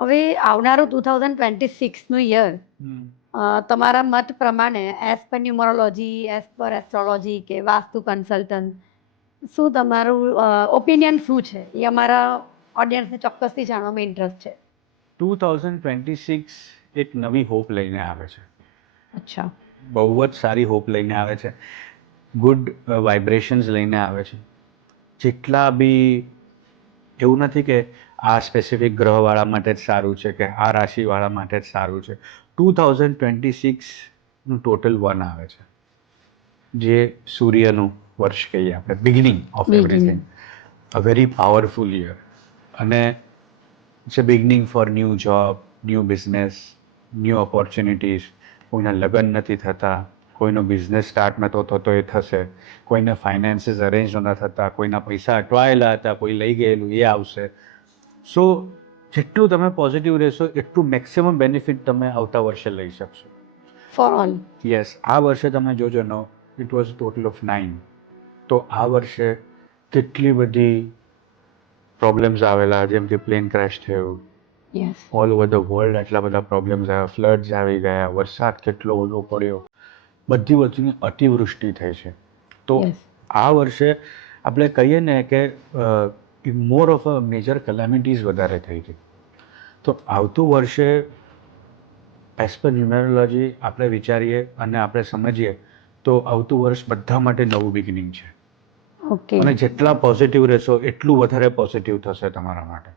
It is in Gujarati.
હવે આવનારું 2026નું યર તમારા મત પ્રમાણે as per numerology, as per astrology કે વાસ્તુ કન્સલ્ટન્ટ, શું તમારું ઓપિનિયન શું છે એ અમારા ઓડિયન્સને ચોક્કસથી જાણવામાં ઇન્ટરેસ્ટ છે. 2026 એક નવી હોપ લઈને આવે છે. અચ્છા. બહુ જ સારી હોપ લઈને આવે છે. ગુડ વાઇબ્રેશન્સ લઈને આવે છે. જેટલા બી એવું નથી કે આ સ્પેસિફિક ગ્રહવાળા માટે જ સારું છે કે આ રાશિવાળા માટે જ સારું છે. 2026નું ટોટલ 1 આવે છે, જે સૂર્યનું વર્ષ કહીએ આપણે, beginning of everything, a very powerful year. અને it's a beginning for new job, new business, new opportunities. કોઈના લગ્ન નથી થતા, કોઈનો બિઝનેસ સ્ટાર્ટ નહોતો થતો એ થશે, કોઈને ફાઇનાન્સીસ અરેન્જ નહોતા થતા, કોઈના પૈસા અટવાયેલા હતા કોઈ લઈ ગયેલું એ આવશે. સો જેટલું તમે પોઝિટિવ રહેશો એટલું મેક્સિમમ બેનિફિટ તમે આવતા વર્ષે લઈ શકશો. For all. યસ, આ વર્ષે તમે જોજો નો ઇટ વોઝ ટોટલ ઓફ 9. તો આ વર્ષે કેટલી બધી પ્રોબ્લેમ્સ આવેલા, જેમ કે પ્લેન ક્રેશ થયું, yes. All over the world આટલા બધા પ્રોબ્લેમ્સ આવ્યા, ફ્લડ્સ આવી ગયા, વરસાદ કેટલો બધો પડ્યો, બધી વસ્તુની અતિવૃષ્ટિ થઈ છે. તો Yes. આ વર્ષે આપણે કહીએ ને કે મોર ઓફ અ મેજર કેલેમિટીઝ વધારે થઈ હતી. તો આવતું વર્ષે એઝ પર ન્યુમેરોલોજી આપણે વિચારીએ અને આપણે સમજીએ તો આવતું વર્ષ બધા માટે નવું બિગિનિંગ છે. ઓકે. અને જેટલા પોઝિટિવ રહેશો એટલું વધારે પોઝિટિવ થશે તમારા માટે.